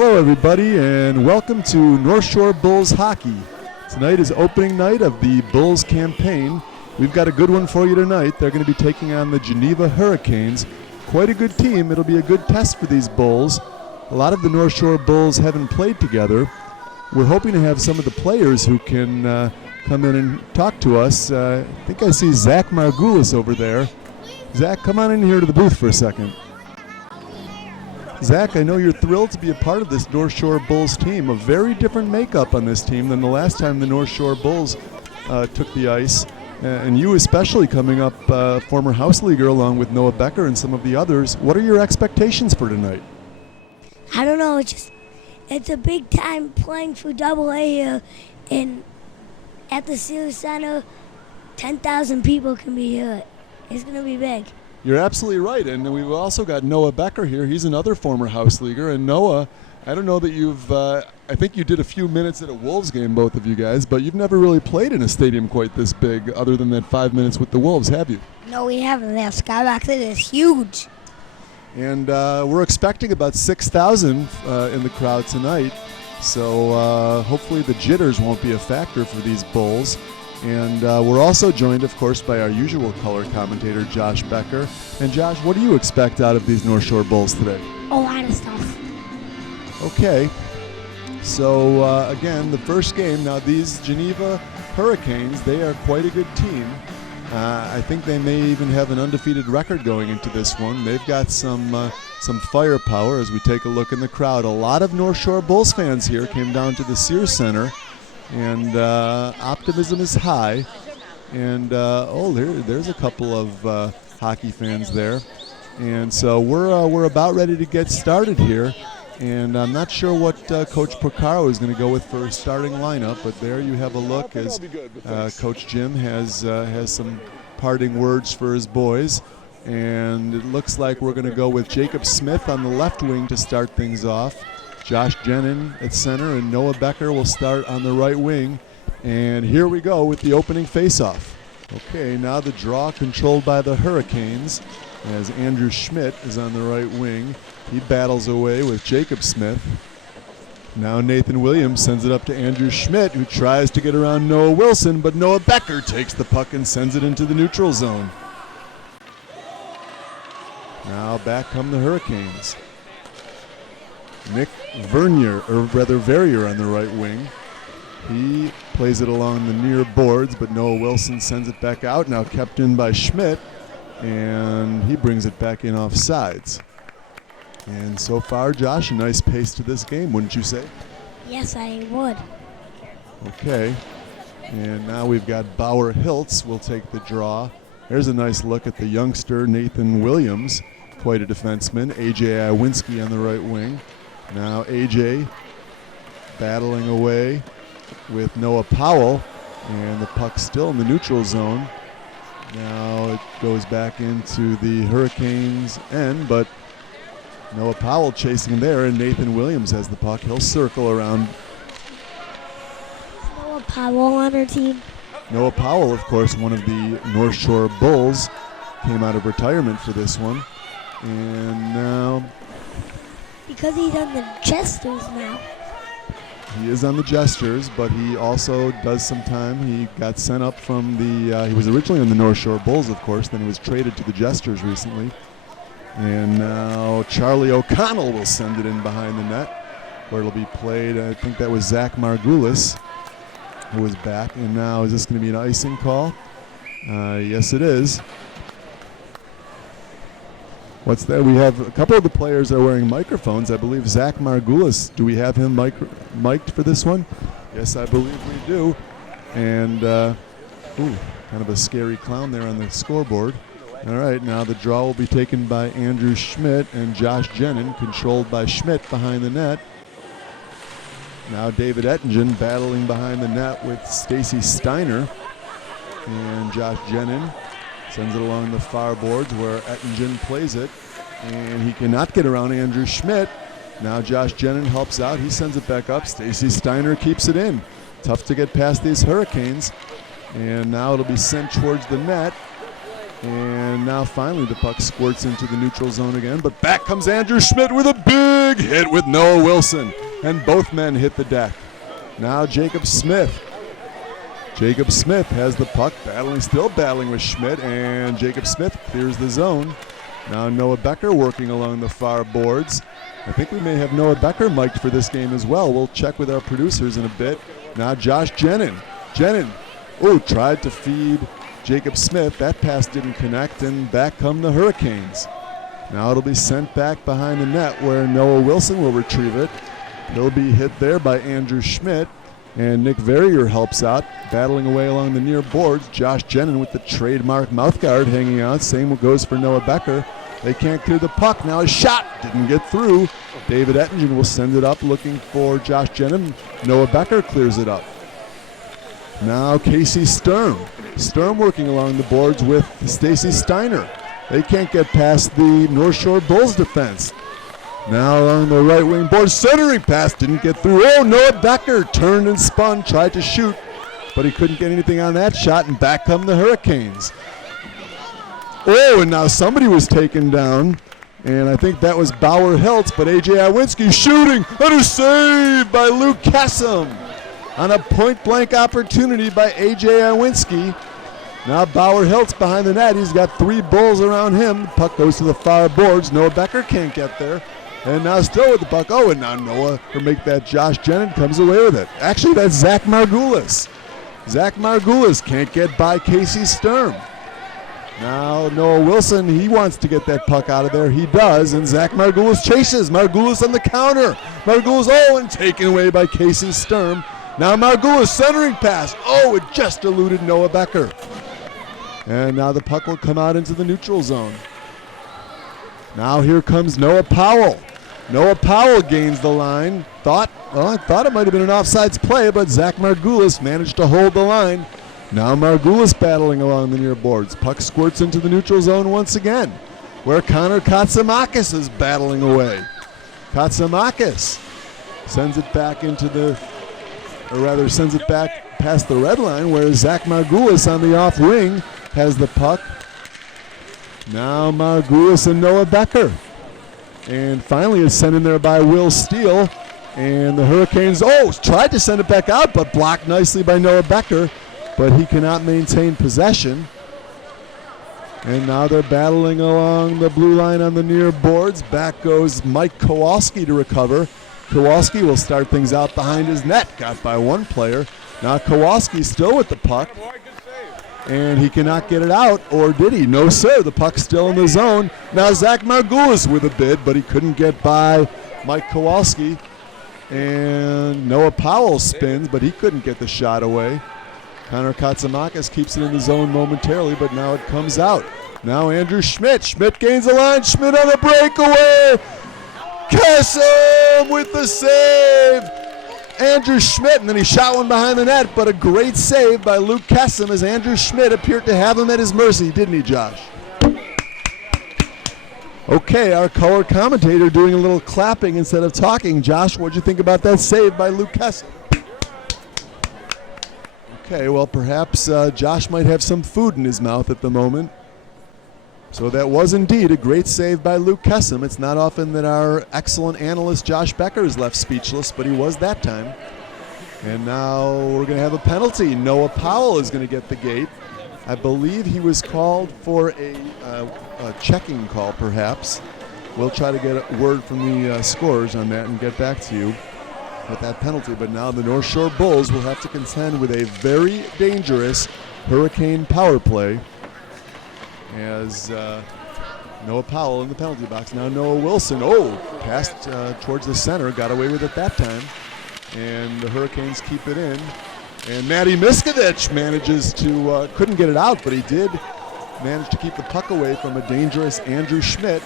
Hello everybody and welcome to Northshore Bulls Hockey. Tonight is opening night of the Bulls campaign. We've got a good one for you tonight. They're going to be taking on the Geneva Hurricanes. Quite a good team. It'll be a good test for these Bulls. A lot of the Northshore Bulls haven't played together. We're hoping to have some of the players who can come in and talk to us. I think I see Zach Margulis over there. Zach, come on in here to the booth for a second. Zach, I know you're thrilled to be a part of this Northshore Bulls team. A very different makeup on this team than the last time the Northshore Bulls took the ice. And you especially coming up, former house leaguer along with Noah Becker and some of the others. What are your expectations for tonight? I don't know. It's a big time playing for AA here. And at the Sears Center, 10,000 people can be here. It's going to be big. You're absolutely right, and we've also got Noah Becker here. He's another former house leaguer, and Noah, I don't know that you've, I think you did a few minutes at a Wolves game, both of you guys, but you've never really played in a stadium quite this big, other than that 5 minutes with the Wolves, have you? No, we haven't. That skybox is huge. And we're expecting about 6,000 in the crowd tonight, so hopefully the jitters won't be a factor for these Bulls. And we're also joined, of course, by our usual color commentator, Josh Becker. And Josh, what do you expect out of these Northshore Bulls today? A lot of stuff. Okay. So, again, the first game. Now, these Geneva Hurricanes, they are quite a good team. I think they may even have an undefeated record going into this one. They've got some firepower as we take a look in the crowd. A lot of Northshore Bulls fans here came down to the Sears Center. And optimism is high. And, there's a couple of hockey fans there. And so we're about ready to get started here. And I'm not sure what Coach Porcaro is going to go with for a starting lineup, but there you have a look as Coach Jim has some parting words for his boys. And it looks like we're going to go with Jacob Smith on the left wing to start things off. Josh Jenin at center, and Noah Becker will start on the right wing. And here we go with the opening faceoff. Okay, now the draw controlled by the Hurricanes as Andrew Schmidt is on the right wing. He battles away with Jacob Smith. Now Nathan Williams sends it up to Andrew Schmidt, who tries to get around Noah Wilson, but Noah Becker takes the puck and sends it into the neutral zone. Now back come the Hurricanes. Nick Vernier on the right wing. He plays it along the near boards, but Noah Wilson sends it back out, now kept in by Schmidt, and he brings it back in off sides. And so far, Josh, a nice pace to this game, wouldn't you say? Yes, I would. Okay, and now we've got Bauer Hiltz will take the draw. There's a nice look at the youngster Nathan Williams, quite a defenseman. A.J. Iwinski on the right wing. Now A.J. battling away with Noah Powell, and the puck still in the neutral zone. Now it goes back into the Hurricanes' end, but Noah Powell chasing there, and Nathan Williams has the puck. He'll circle around. Noah Powell on our team. Noah Powell, of course, one of the Northshore Bulls, came out of retirement for this one. And now... Because he's on the Jesters now. He is on the Jesters, but he also does some time. He got sent up from the, he was originally on the Northshore Bulls, of course, then he was traded to the Jesters recently. And now Charlie O'Connell will send it in behind the net, where it'll be played. I think that was Zach Margulis, who is back. And now, is this going to be an icing call? Yes, it is. What's that? We have a couple of the players are wearing microphones. I believe Zach Margulis, do we have him mic'd for this one? Yes, I believe we do. And, kind of a scary clown there on the scoreboard. All right, now the draw will be taken by Andrew Schmidt and Josh Jenin, controlled by Schmidt behind the net. Now David Ettingen battling behind the net with Stacy Steiner. And Josh Jenin sends it along the far boards where Ettingen plays it. And he cannot get around Andrew Schmidt. Now Josh Jenin helps out. He sends it back up. Stacy Steiner keeps it in. Tough to get past these Hurricanes. And now it'll be sent towards the net. And now finally the puck squirts into the neutral zone again, but back comes Andrew Schmidt with a big hit with Noah Wilson, and both men hit the deck. Now Jacob Smith. Jacob Smith has the puck, still battling with Schmidt, and Jacob Smith clears the zone. Now Noah Becker working along the far boards. I think we may have Noah Becker mic'd for this game as well. We'll check with our producers in a bit. Now Josh Jenin. Tried to feed Jacob Smith. That pass didn't connect, and back come the Hurricanes. Now it'll be sent back behind the net where Noah Wilson will retrieve it. He'll be hit there by Andrew Schmidt, and Nick Verrier helps out, battling away along the near boards. Josh Jenin with the trademark mouthguard hanging out. Same goes for Noah Becker. They can't clear the puck. Now a shot didn't get through. David Ettingen will send it up looking for Josh Jenin. Noah Becker clears it up. Now Casey Sturm. Sturm working along the boards with Stacy Steiner. They can't get past the North Shore Bulls defense. Now along the right wing board, centering pass didn't get through. Noah Becker turned and spun, tried to shoot, but he couldn't get anything on that shot, and back come the Hurricanes. And now somebody was taken down, and I think that was Bauer Hiltz, but A.J. Iwinski shooting, and a save by Luke Kessam on a point-blank opportunity by A.J. Iwinski. Now Bauer Hiltz behind the net. He's got 3 Bulls around him. Puck goes to the far boards. Noah Becker can't get there. And now still with the puck. And now Noah, to make that Josh Jenin, comes away with it. Actually, that's Zach Margulis. Zach Margulis can't get by Casey Sturm. Now Noah Wilson, he wants to get that puck out of there. He does, and Zach Margulis chases. Margulis on the counter. Margulis, and taken away by Casey Sturm. Now Margulis centering pass. It just eluded Noah Becker. And now the puck will come out into the neutral zone. Now here comes Noah Powell. Noah Powell gains the line. I thought it might have been an offsides play, but Zach Margulis managed to hold the line. Now Margulis battling along the near boards. Puck squirts into the neutral zone once again, where Connor Katsamakis is battling away. Katsamakis sends it back sends it back past the red line, where Zach Margulis on the off wing has the puck. Now Margulis and Noah Becker. And finally it's sent in there by Will Steele. And the Hurricanes, tried to send it back out, but blocked nicely by Noah Becker. But he cannot maintain possession. And now they're battling along the blue line on the near boards. Back goes Mike Kowalski to recover. Kowalski will start things out behind his net. Got by one player. Now Kowalski still with the puck. And he cannot get it out, or did he? No, sir. The puck's still in the zone. Now Zach Margulis with a bid, but he couldn't get by Mike Kowalski. And Noah Powell spins, but he couldn't get the shot away. Connor Katsamakis keeps it in the zone momentarily, but now it comes out. Now Andrew Schmidt. Schmidt gains the line. Schmidt on the breakaway. Kessam with the save. Andrew Schmidt, and then he shot one behind the net, but a great save by Luke Kessam as Andrew Schmidt appeared to have him at his mercy, didn't he, Josh? Okay, our color commentator doing a little clapping instead of talking. Josh, what'd you think about that save by Luke Kessam? Okay, well, perhaps Josh might have some food in his mouth at the moment. So that was indeed a great save by Luke Kessam. It's not often that our excellent analyst Josh Becker is left speechless, but he was that time. And now we're going to have a penalty. Noah Powell is going to get the gate. I believe he was called for a checking call, perhaps. We'll try to get a word from the scorers on that and get back to you with that penalty. But now the North Shore Bulls will have to contend with a very dangerous Hurricane power play as Noah Powell in the penalty box. Now Noah Wilson, passed towards the center, got away with it that time. And the Hurricanes keep it in. And Matty Miskovich manages to, couldn't get it out, but he did manage to keep the puck away from a dangerous Andrew Schmidt.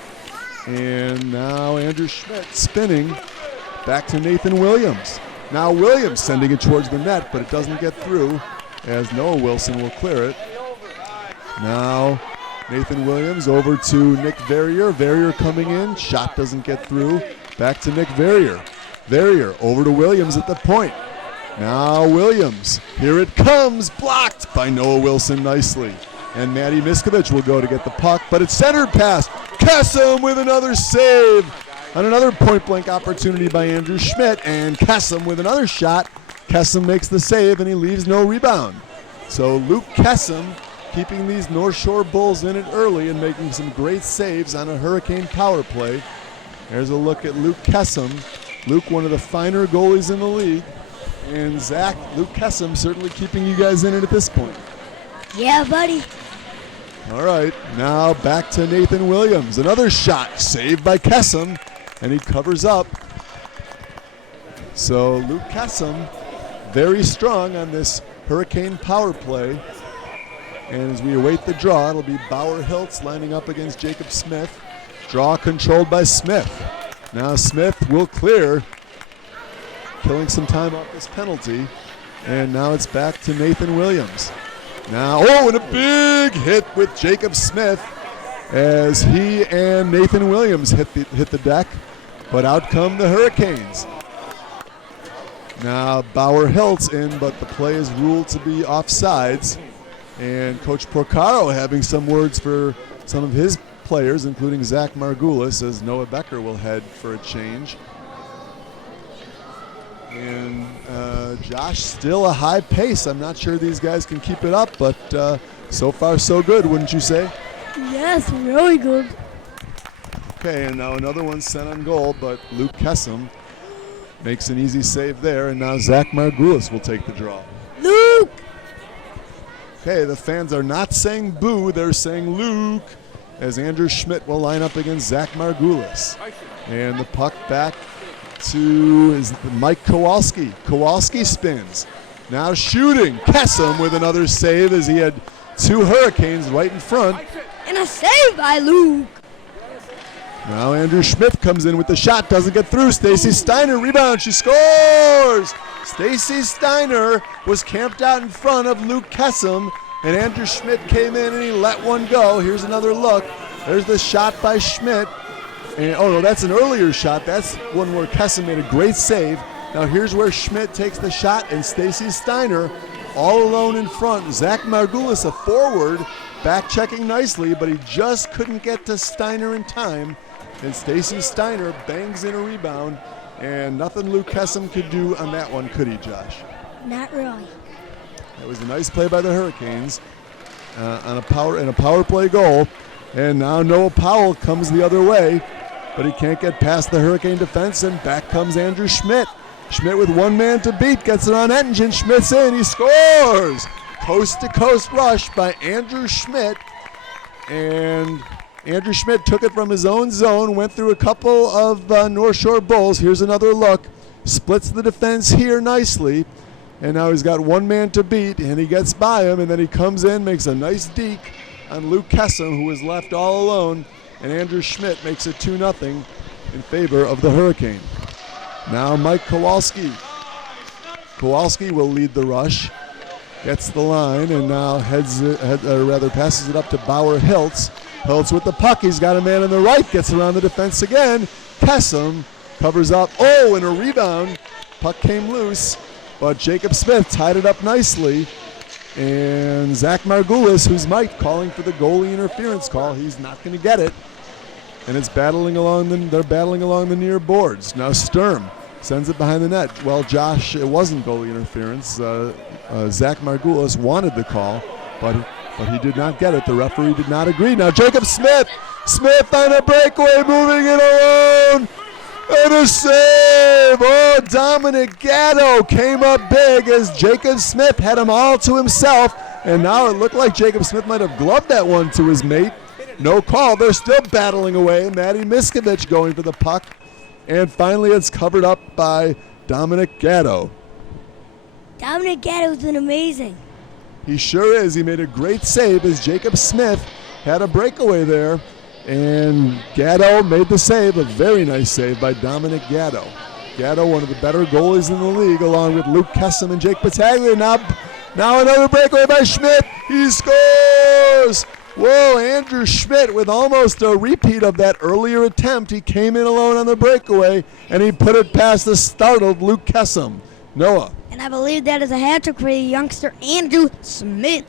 And now Andrew Schmidt spinning back to Nathan Williams. Now Williams sending it towards the net, but it doesn't get through as Noah Wilson will clear it. Now Nathan Williams over to Nick Verrier. Verrier coming in. Shot doesn't get through. Back to Nick Verrier. Verrier over to Williams at the point. Now Williams. Here it comes. Blocked by Noah Wilson nicely. And Matty Miskovich will go to get the puck, but it's centered past Kessam with another save on another point-blank opportunity by Andrew Schmidt, and Kessam with another shot. Kessam makes the save, and he leaves no rebound. So Luke Kessam keeping these North Shore Bulls in it early and making some great saves on a Hurricane power play. There's a look at Luke Kessam. Luke, one of the finer goalies in the league. And Zach, Luke Kessam certainly keeping you guys in it at this point. Yeah, buddy. All right, now back to Nathan Williams. Another shot saved by Kessam, and he covers up. So Luke Kessam very strong on this Hurricane power play. And as we await the draw, it'll be Bauer Hiltz lining up against Jacob Smith. Draw controlled by Smith. Now Smith will clear, killing some time off this penalty. And now it's back to Nathan Williams. Now, and a big hit with Jacob Smith as he and Nathan Williams hit the deck, but out come the Hurricanes. Now Bauer Hiltz in, but the play is ruled to be offsides. And Coach Porcaro having some words for some of his players, including Zach Margulis, as Noah Becker will head for a change. And Josh, still a high pace. I'm not sure these guys can keep it up, but so far so good, wouldn't you say? Yes, really good. Okay, and now another one sent on goal, but Luke Kessam makes an easy save there, and now Zach Margulis will take the draw. Luke! Okay, the fans are not saying boo, they're saying Luke, as Andrew Schmidt will line up against Zach Margulis. And the puck back to Mike Kowalski. Kowalski spins. Now shooting. Kessam with another save as he had two Hurricanes right in front. And a save by Luke. Now Andrew Schmidt comes in with the shot. Doesn't get through. Stacy Steiner rebound. She scores! Stacy Steiner was camped out in front of Luke Kessam, and Andrew Schmidt came in and he let one go. Here's another look. There's the shot by Schmidt. And, oh no, that's an earlier shot. That's one where Kessam made a great save. Now here's where Schmidt takes the shot, and Stacy Steiner all alone in front. Zach Margulis, a forward, back checking nicely, but he just couldn't get to Steiner in time. And Stacy Steiner bangs in a rebound, and nothing Luke Kessam could do on that one, could he, Josh? Not really. It was a nice play by the Hurricanes on a power play goal. And now Noah Powell comes the other way, but he can't get past the Hurricane defense, and back comes Andrew Schmidt. Schmidt with one man to beat, gets it on Ettinger. Schmidt's in, he scores! Coast-to-coast rush by Andrew Schmidt, and Andrew Schmidt took it from his own zone, went through a couple of North Shore Bulls. Here's another look. Splits the defense here nicely, and now he's got one man to beat, and he gets by him, and then he comes in, makes a nice deke on Luke Kessam, who was left all alone, and Andrew Schmidt makes it 2-0 in favor of the Hurricane. Now Mike Kowalski. Kowalski will lead the rush, gets the line, and now passes it up to Bauer Hiltz. Hiltz with the puck, he's got a man on the right, gets around the defense again. Kessam covers up, and a rebound. Puck came loose, but Jacob Smith tied it up nicely. And Zach Margulis, who's Mike, calling for the goalie interference call. He's not going to get it. And it's they're battling along the near boards. Now Sturm sends it behind the net. Well, Josh, it wasn't goalie interference. Zach Margulis wanted the call, but he did not get it. The referee did not agree. Now Jacob Smith on a breakaway, moving it alone. And a save! Dominic Gatto came up big as Jacob Smith had him all to himself. And now it looked like Jacob Smith might have gloved that one to his mate. No call. They're still battling away. Matty Miskovich going for the puck. And finally it's covered up by Dominic Gatto. Dominic Gatto's been amazing. He sure is. He made a great save as Jacob Smith had a breakaway there. And Gatto made the save, a very nice save by Dominic Gatto. Gatto, one of the better goalies in the league, along with Luke Kessam and Jake Battaglia. Now another breakaway by Schmidt. He scores! Whoa, Andrew Schmidt with almost a repeat of that earlier attempt. He came in alone on the breakaway, and he put it past the startled Luke Kessam. Noah. And I believe that is a hat trick for the youngster Andrew Schmidt.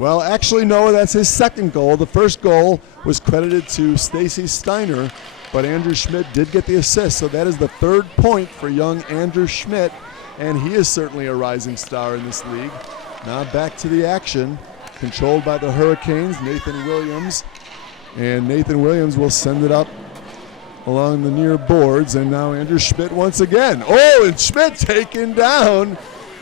Well, actually, no, that's his second goal. The first goal was credited to Stacy Steiner, but Andrew Schmidt did get the assist, so that is the third point for young Andrew Schmidt, and he is certainly a rising star in this league. Now back to the action, controlled by the Hurricanes, Nathan Williams, and Nathan Williams will send it up along the near boards, and now Andrew Schmidt once again. Oh, and Schmidt taken down.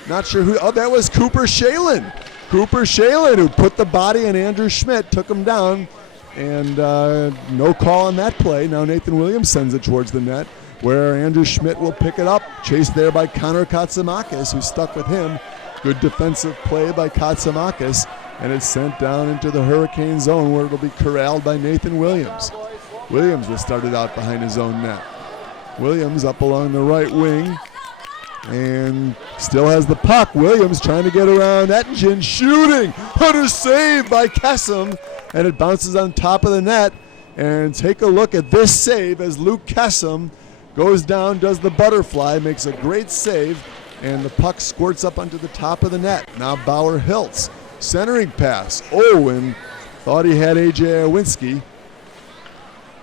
Not sure who, oh, that was Cooper Shalin. Cooper Shalin, who put the body on Andrew Schmidt, took him down, and no call on that play. Now Nathan Williams sends it towards the net, where Andrew Schmidt will pick it up, chased there by Connor Katsamakis, who stuck with him. Good defensive play by Katsamakis, and it's sent down into the Hurricane zone, where it'll be corralled by Nathan Williams. Williams will start it out behind his own net. Williams up along the right wing, and still has the puck. Williams trying to get around Ettinger, shooting, but a save by Kessam, and it bounces on top of the net. And take a look at this save as Luke Kessam goes down, does the butterfly, makes a great save, and the puck squirts up onto the top of the net. Now Bauer Hiltz, centering pass. Oh, and thought he had A.J. Owinski.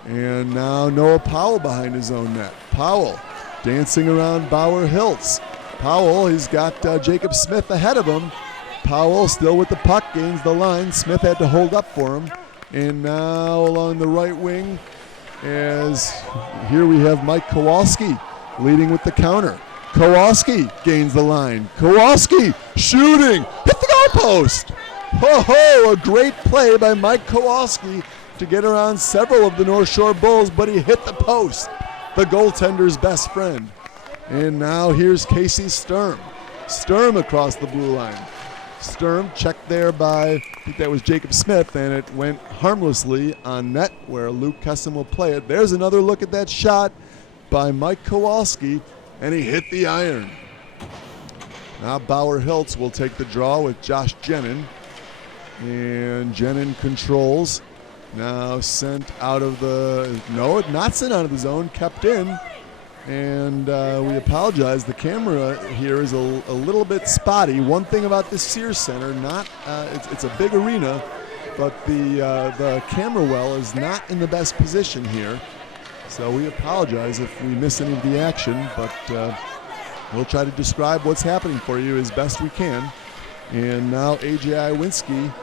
And now Noah Powell behind his own net. Powell dancing around Bauer Hiltz. Powell, he's got Jacob Smith ahead of him. Powell still with the puck, gains the line. Smith had to hold up for him. And now along the right wing, as here we have Mike Kowalski leading with the counter. Kowalski gains the line. Kowalski shooting, hit the goalpost. Ho, a great play by Mike Kowalski to get around several of the North Shore Bulls, but he hit the post, the goaltender's best friend. And now here's Casey Sturm. Sturm across the blue line. Sturm checked there by, I think that was Jacob Smith, and it went harmlessly on net where Luke Kessam will play it. There's another look at that shot by Mike Kowalski, and he hit the iron. Now Bauer Hiltz will take the draw with Josh Jenin, and Jenin controls. Now sent out of the, no, not sent out of the zone, kept in. And we apologize, the camera here is a little bit spotty. One thing about the Sears Center, it's a big arena, but the camera well is not in the best position here. So we apologize if we miss any of the action, but we'll try to describe what's happening for you as best we can. And now A.J. Iwinski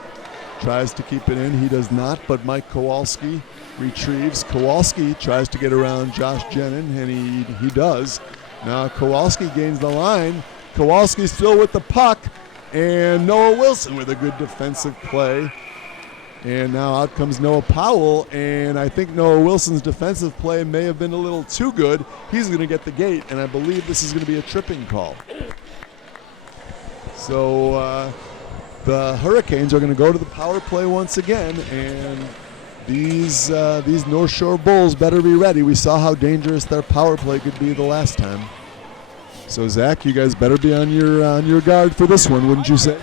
tries to keep it in. He does not, but Mike Kowalski retrieves. Kowalski tries to get around Josh Jenin, and he does. Now Kowalski gains the line. Kowalski still with the puck, and Noah Wilson with a good defensive play. And now out comes Noah Powell, and I think Noah Wilson's defensive play may have been a little too good. He's going to get the gate, and I believe this is going to be a tripping call. So the Hurricanes are going to go to the power play once again, and these North Shore Bulls better be ready. We saw how dangerous their power play could be the last time. So Zach, you guys better be on your guard for this one, wouldn't you say?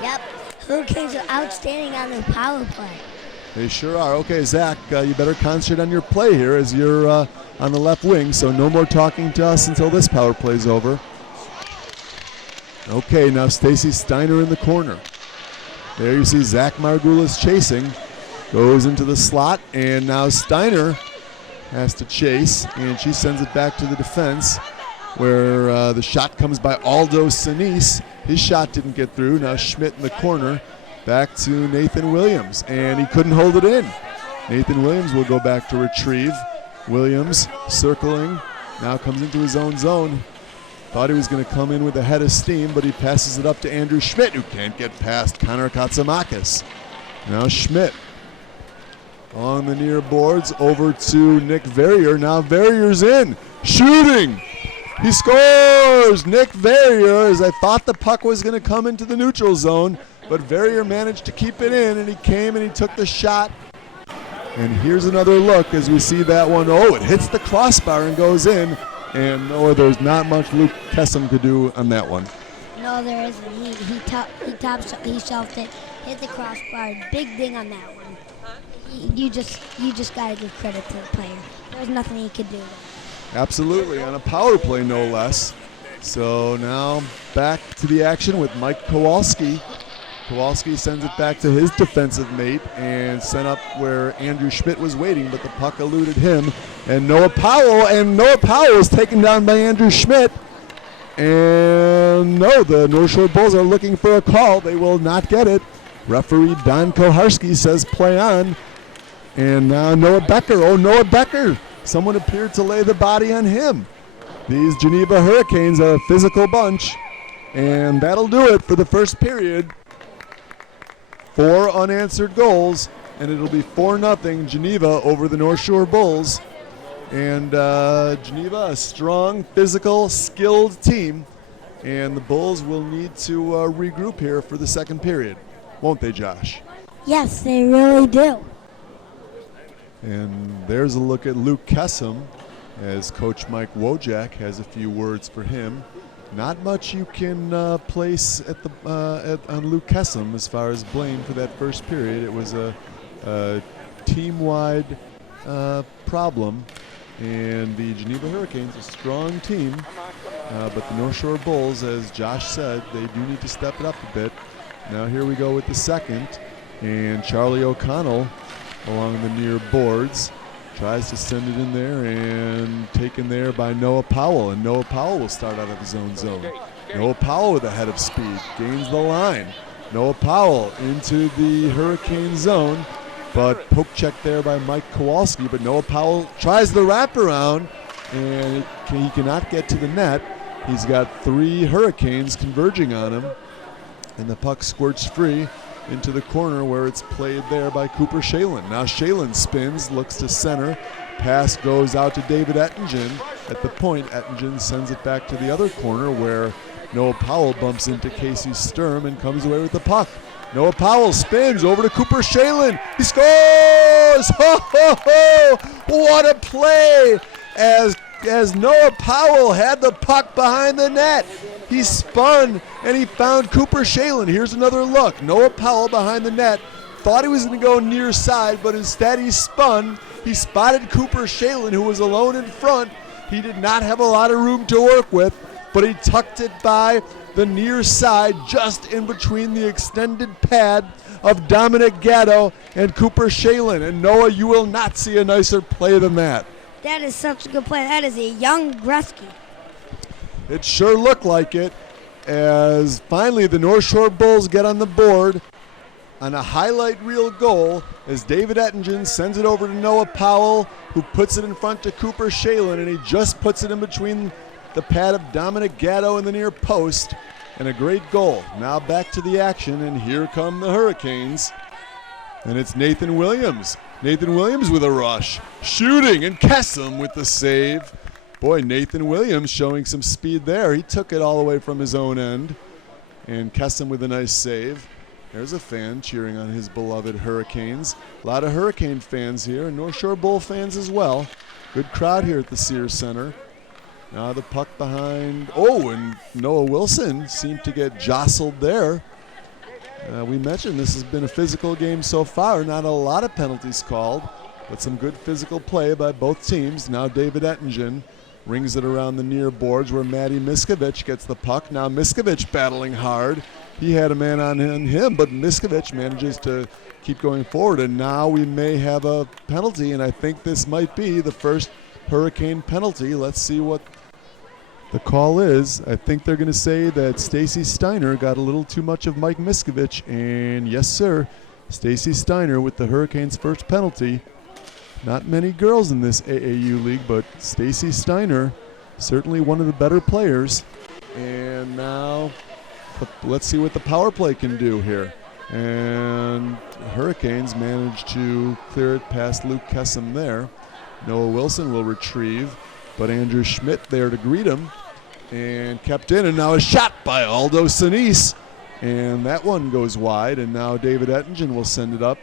Yep. Hurricanes are outstanding on their power play. They sure are. Okay, Zach, you better concentrate on your play here as you're on the left wing, so no more talking to us until this power play is over. Okay, now Stacy Steiner in the corner. There you see Zach Margulis chasing. Goes into the slot, and now Steiner has to chase, and she sends it back to the defense, where the shot comes by Aldo Sinise. His shot didn't get through. Now Schmidt in the corner. Back to Nathan Williams, and he couldn't hold it in. Nathan Williams will go back to retrieve. Williams circling, now comes into his own zone. Thought he was going to come in with a head of steam, but he passes it up to Andrew Schmidt, who can't get past Connor Katsamakis. Now Schmidt along the near boards over to Nick Verrier. Now Verrier's in, shooting. He scores! Nick Verrier, as I thought the puck was going to come into the neutral zone, but Verrier managed to keep it in, and he came and he took the shot. And here's another look as we see that one. Oh, it hits the crossbar and goes in. And there's not much Luke Kessam could do on that one. No, there isn't. He shelved it, hit the crossbar. Big ding on that one. You just gotta give credit to the player. There's nothing he could do. Absolutely, on a power play no less. So now back to the action with Mike Kowalski Kowalski sends it back to his defensive mate and sent up where Andrew Schmidt was waiting, but the puck eluded him. And Noah Powell is taken down by Andrew Schmidt. And no, the North Shore Bulls are looking for a call. They will not get it. Referee Don Koharski says play on. And now Noah Becker. Oh, Noah Becker. Someone appeared to lay the body on him. These Geneva Hurricanes are a physical bunch. And that'll do it for the first period. 4 unanswered goals, and it'll be 4-0 Geneva over the North Shore Bulls. And Geneva, a strong, physical, skilled team, and the Bulls will need to regroup here for the second period, won't they, Josh? Yes, they really do. And there's a look at Luke Kessam as Coach Mike Wojak has a few words for him. Not much you can place at on Luke Kessam as far as blame for that first period. It was a team-wide problem, and the Geneva Hurricanes, a strong team, but the North Shore Bulls, as Josh said, they do need to step it up a bit. Now here we go with the second, and Charlie O'Connell along the near boards tries to send it in there and taken there by Noah Powell, and Noah Powell will start out of his own zone. Noah Powell with a head of speed, gains the line. Noah Powell into the Hurricane zone, but poke check there by Mike Kowalski, but Noah Powell tries the wraparound, and he cannot get to the net. He's got 3 Hurricanes converging on him, and the puck squirts free into the corner where it's played there by Cooper Shalin. Now Shalin spins, looks to center. Pass goes out to David Ettingen. At the point, Ettingen sends it back to the other corner where Noah Powell bumps into Casey Sturm and comes away with the puck. Noah Powell spins over to Cooper Shalin. He scores! Ho, ho, ho! What a play as Noah Powell had the puck behind the net. He spun and he found Cooper Shalin. Here's another look. Noah Powell behind the net. Thought he was going to go near side, but instead he spun. He spotted Cooper Shalin, who was alone in front. He did not have a lot of room to work with, but he tucked it by the near side, just in between the extended pad of Dominic Gatto and Cooper Shalin. And Noah, you will not see a nicer play than that. That is such a good play. That is a young Gretzky. It sure looked like it, as finally the North Shore Bulls get on the board on a highlight reel goal as David Ettingen sends it over to Noah Powell, who puts it in front to Cooper Shalin, and he just puts it in between the pad of Dominic Gatto and the near post, and a great goal. Now back to the action, and here come the Hurricanes, and it's Nathan Williams. Nathan Williams with a rush, shooting, and Kessam with the save. Boy, Nathan Williams showing some speed there. He took it all the way from his own end, and Kessam with a nice save. There's a fan cheering on his beloved Hurricanes. A lot of Hurricane fans here, and North Shore Bull fans as well. Good crowd here at the Sears Center. Now the puck behind. Oh, and Noah Wilson seemed to get jostled there. We mentioned this has been a physical game so far. Not a lot of penalties called, but some good physical play by both teams. Now David Ettingen rings it around the near boards where Matty Miskovich gets the puck. Now Miskovich battling hard. He had a man on him, but Miskovich manages to keep going forward. And now we may have a penalty, and I think this might be the first Hurricane penalty. Let's see what the call is. I think they're going to say that Stacy Steiner got a little too much of Mike Miskovich, and yes, sir, Stacy Steiner with the Hurricanes' first penalty. Not many girls in this AAU league, but Stacy Steiner, certainly one of the better players. And now, let's see what the power play can do here. And Hurricanes manage to clear it past Luke Kessam there. Noah Wilson will retrieve, but Andrew Schmidt there to greet him, and kept in, and now a shot by Aldo Sinise, and that one goes wide, and now David Ettingen will send it up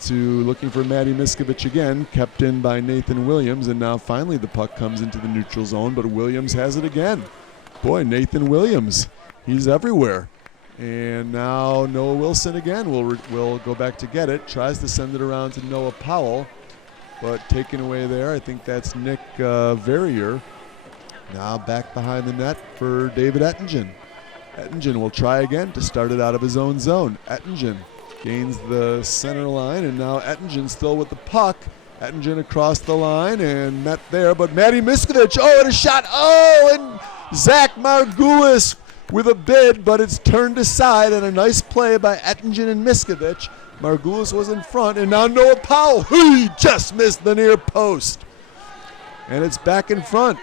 to looking for Matty Miskovich again, kept in by Nathan Williams, and now finally the puck comes into the neutral zone, but Williams has it again. Boy, Nathan Williams, he's everywhere. And now Noah Wilson again will go back to get it, tries to send it around to Noah Powell, but taken away there. I think that's Nick Verrier. Now back behind the net for David Ettingen. Ettingen will try again to start it out of his own zone. Ettingen gains the center line, and now Ettingen still with the puck. Ettingen across the line and met there, but Matty Miskovich, and a shot, and Zach Margulis with a bid, but it's turned aside, and a nice play by Ettingen and Miskovich. Margulis was in front, and now Noah Powell, he just missed the near post. And it's back in front,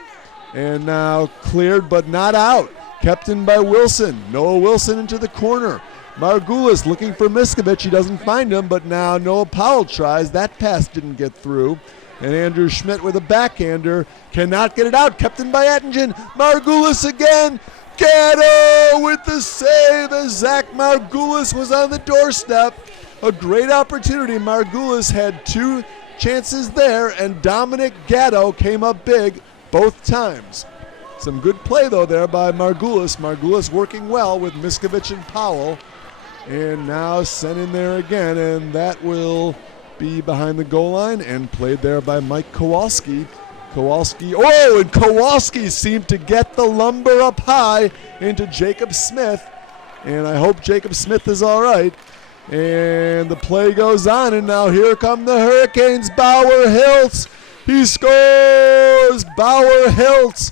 and now cleared but not out. Kept in by Wilson. Noah Wilson into the corner. Margulis looking for Miskovich. He doesn't find him, but now Noah Powell tries. That pass didn't get through. And Andrew Schmidt with a backhander cannot get it out. Kept in by Ettingen. Margulis again. Gatto with the save as Zach Margulis was on the doorstep. A great opportunity. Margulis had two chances there, and Dominic Gatto came up big both times. Some good play, though, there by Margulis. Margulis working well with Miskovich and Powell. And now sent in there again, and that will be behind the goal line and played there by Mike Kowalski. And Kowalski seemed to get the lumber up high into Jacob Smith. And I hope Jacob Smith is all right. And the play goes on, and now here come the Hurricanes. Bauer Hiltz, he scores! Bauer Hiltz,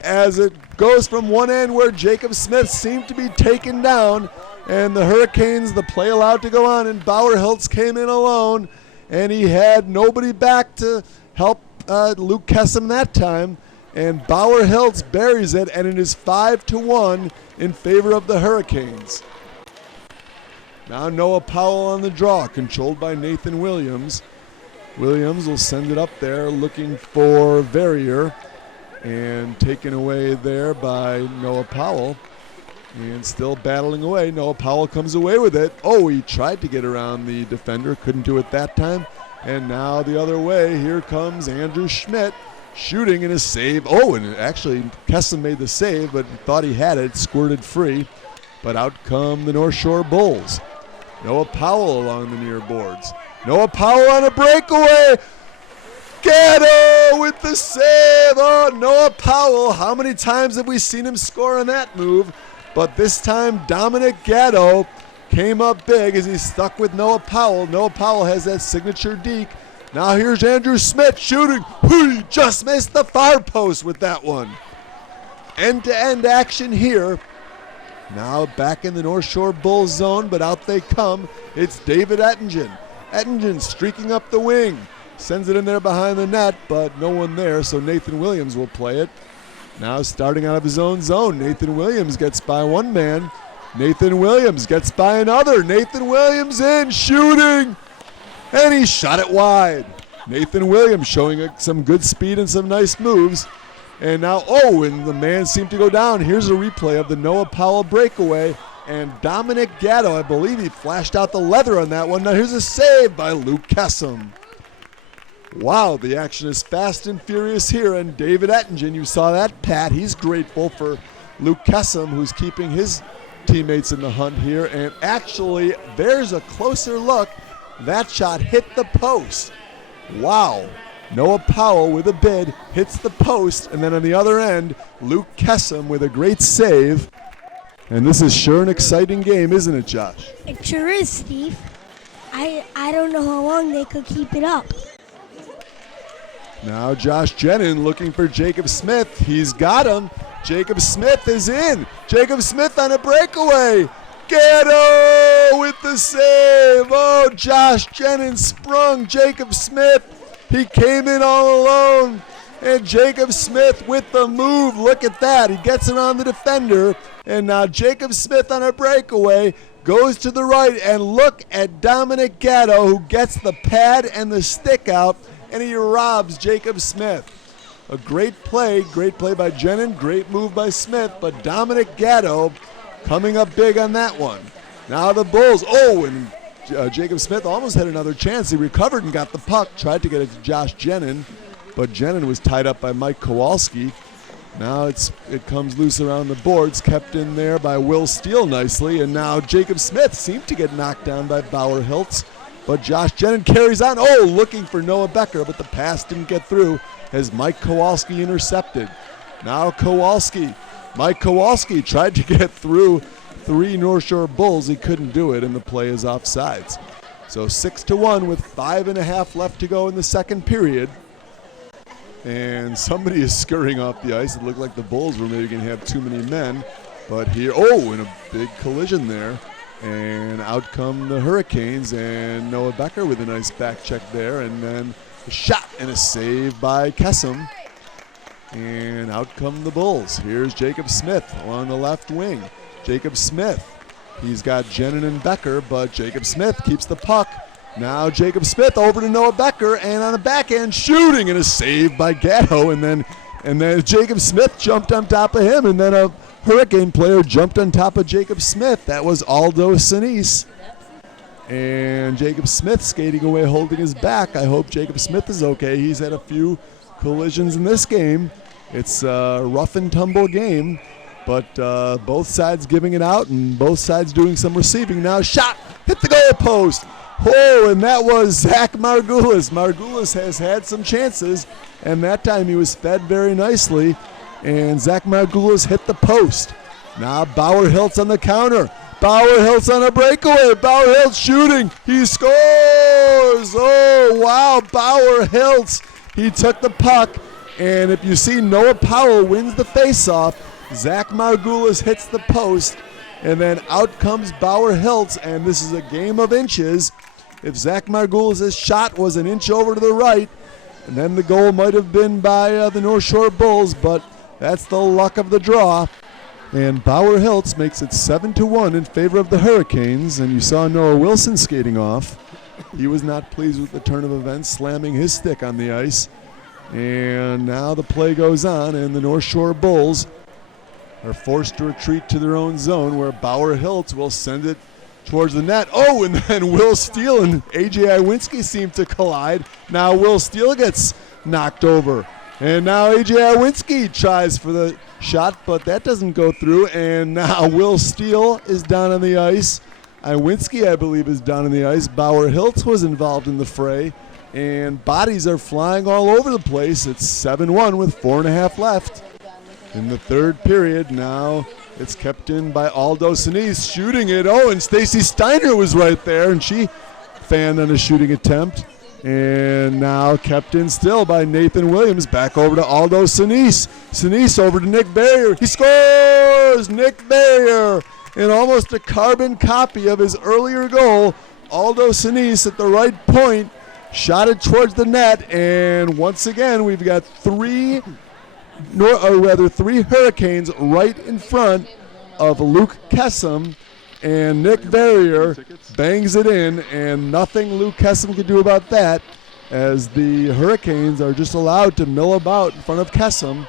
as it goes from one end where Jacob Smith seemed to be taken down, and the Hurricanes, the play allowed to go on, and Bauer Hiltz came in alone, and he had nobody back to help Luke Kessam that time, and Bauer Hiltz buries it, and it is 5-1 in favor of the Hurricanes. Now Noah Powell on the draw, controlled by Nathan Williams. Williams will send it up there looking for Verrier, and taken away there by Noah Powell. And still battling away. Noah Powell comes away with it. He tried to get around the defender. Couldn't do it that time. And now the other way. Here comes Andrew Schmidt shooting in a save. And actually Kessam made the save, but thought he had it. Squirted free. But out come the North Shore Bulls. Noah Powell along the near boards. Noah Powell on a breakaway. Gatto with the save. Noah Powell. How many times have we seen him score on that move? But this time, Dominic Gatto came up big as he stuck with Noah Powell. Noah Powell has that signature deke. Now here's Andrew Smith shooting. He just missed the far post with that one. End-to-end action here. Now back in the North Shore Bulls zone, but out they come. It's David Ettingen. Ettingen streaking up the wing. Sends it in there behind the net, but no one there, so Nathan Williams will play it. Now starting out of his own zone, Nathan Williams gets by one man. Nathan Williams gets by another. Nathan Williams in, shooting, and he shot it wide. Nathan Williams showing some good speed and some nice moves. And now, and the man seemed to go down. Here's a replay of the Noah Powell breakaway. And Dominic Gatto, I believe he flashed out the leather on that one. Now here's a save by Luke Kessam. Wow, the action is fast and furious here, and David Ettingen, you saw that, Pat. He's grateful for Luke Kessam, who's keeping his teammates in the hunt here. And actually, there's a closer look. That shot hit the post. Wow. Noah Powell with a bid hits the post, and then on the other end, Luke Kessam with a great save. And this is sure an exciting game, isn't it, Josh? It sure is, Steve. I don't know how long they could keep it up. Now Josh Jenin looking for Jacob Smith. He's got him. Jacob Smith is in. Jacob Smith on a breakaway. Gatto with the save. Josh Jenin sprung Jacob Smith. He came in all alone. And Jacob Smith with the move. Look at that. He gets around the defender. And now Jacob Smith on a breakaway goes to the right. And look at Dominic Gatto, who gets the pad and the stick out. And he robs Jacob Smith. A great play by Jenin, great move by Smith, but Dominic Gatto coming up big on that one. Now the Bulls, and Jacob Smith almost had another chance. He recovered and got the puck, tried to get it to Josh Jenin, but Jenin was tied up by Mike Kowalski. Now it comes loose around the boards, kept in there by Will Steele nicely, and now Jacob Smith seemed to get knocked down by Bauer Hiltz. But Josh Jenin carries on. Looking for Noah Becker, but the pass didn't get through as Mike Kowalski intercepted. Now Kowalski Mike Kowalski tried to get through 3 North Shore Bulls. He couldn't do it, and the play is offsides. So 6-1 with 5.5 left to go in the second period. And somebody is scurrying off the ice. It looked like the Bulls were maybe going to have too many men. But here, in a big collision there. And out come the Hurricanes, and Noah Becker with a nice back check there. And then a shot and a save by Kessam. And out come the Bulls. Here's Jacob Smith along the left wing. Jacob Smith. He's got Jenin and Becker, but Jacob Smith keeps the puck. Now Jacob Smith over to Noah Becker, and on the back end shooting, and a save by Gatto. And then Jacob Smith jumped on top of him, and then a Hurricane player jumped on top of Jacob Smith. That was Aldo Sinise. And Jacob Smith skating away holding his back. I hope Jacob Smith is okay. He's had a few collisions in this game. It's a rough and tumble game, but both sides giving it out and both sides doing some receiving. Now shot, hit the goal post. And that was Zach Margulis. Margulis has had some chances, and that time he was fed very nicely, and Zach Margulis hit the post. Now Bauer Hiltz on the counter. Bauer Hiltz on a breakaway. Bauer Hiltz shooting. He scores! Oh, wow, Bauer Hiltz. He took the puck, and if you see Noah Powell wins the faceoff, Zach Margulis hits the post, and then out comes Bauer Hiltz, and this is a game of inches. If Zach Margulis' shot was an inch over to the right, and then the goal might have been by the North Shore Bulls, but that's the luck of the draw. And Bauer Hiltz makes it 7-1 in favor of the Hurricanes, and you saw Noah Wilson skating off. He was not pleased with the turn of events, slamming his stick on the ice. And now the play goes on, and the North Shore Bulls are forced to retreat to their own zone, where Bauer Hiltz will send it towards the net. And then Will Steele and A.J. Iwinski seem to collide. Now Will Steele gets knocked over. And now A.J. Iwinski tries for the shot, but that doesn't go through. And now Will Steele is down on the ice. Iwinski, I believe, is down on the ice. Bauer Hiltz was involved in the fray. And bodies are flying all over the place. It's 7-1 with 4.5 left in the third period. Now it's kept in by Aldo Sinise shooting it. And Stacy Steiner was right there, and she fanned on a shooting attempt. And now kept in still by Nathan Williams. Back over to Aldo Sinise. Sinise over to Nick Barrier. He scores! Nick Barrier in almost a carbon copy of his earlier goal. Aldo Sinise at the right point. Shot it towards the net, and once again we've got three Hurricanes right in front of Luke Kessam, and Nick Barrier bangs it in, and nothing Luke Kessam can do about that, as the Hurricanes are just allowed to mill about in front of Kessam,